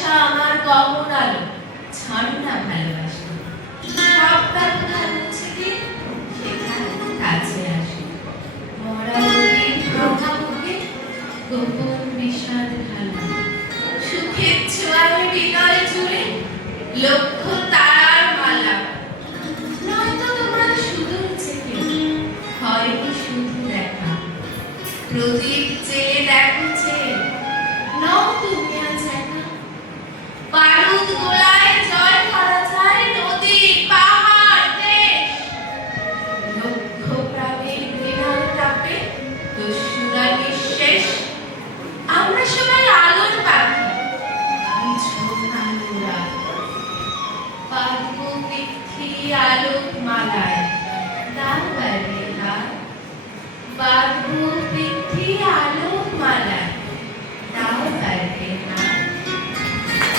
বর্ষা আমার গহন আলো, ছাড়ো না ভালোবাসা। সব ব্যবধান মুছে দিন, সেখানে কাছে আসি। মরা নদীর প্রভা বুকে গোপন বিষাদ ঢালা, সুখের ছোঁয়ায় হৃদয় জুড়ে লক্ষ তারার মালা। নয়তো তোমার সুদূর থেকে হয়নি শুধু দেখা, প্রদীপ চেয়ে দেখো চেয়ে নও তুমি আজ একা। বারুদ গোলায় জয় করা যায় নদী পাহাড় দেশ, লক্ষ প্রাণের ঘৃণার তাপে দস্যুরা নিঃশেষ। আমরা সবাই আলোর পাখি, বুঝো আলো রাত, বাঁধবো পৃথ্বী আলোক মালায়, দাও বাইরে হাত, বাঁধবো পৃথ্বী